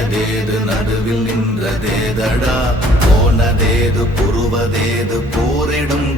நீயதேது நடுவில் நின்றதேதடா போனதேது புருவதேது போரிடும்